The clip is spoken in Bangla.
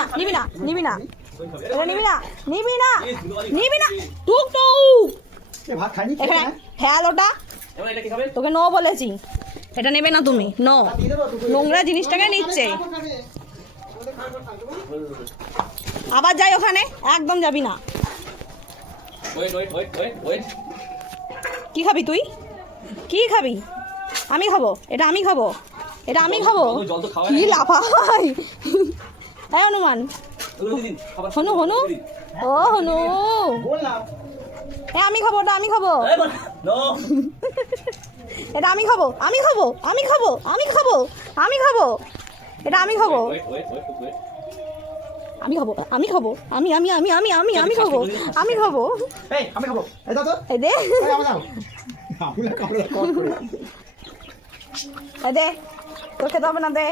না নিবি না নিবি না এটা নিবি না নিবি না নিবি না টুক এখানে ফেল ওটা তোকে নো বলেছি এটা নেবে না তুমি নো নোংরা জিনিসটাকে নিচ্ছে আবার যাই ওখানে একদম যাবি না কি খাবি তুই কি খাবি আমি খাবো এটা আমি খাবো এটা আমি খাবো কি লাফাই হ্যাঁ হনুমান হনু হনু ও হনু হ্যাঁ আমি খাবো ওটা আমি খাবো এটা আমি খাবো আমি খাবো আমি খাবো আমি খাবো আমি খাবো এটা আমি খাবো আমি খাবো আমি খাবো আমি আমি আমি আমি আমি আমি খাবো আমি খাবো আমি খাবো এই দাও তো এই দে আমরা কামড়া কল করে এই দে তোর খেতে হবে না দে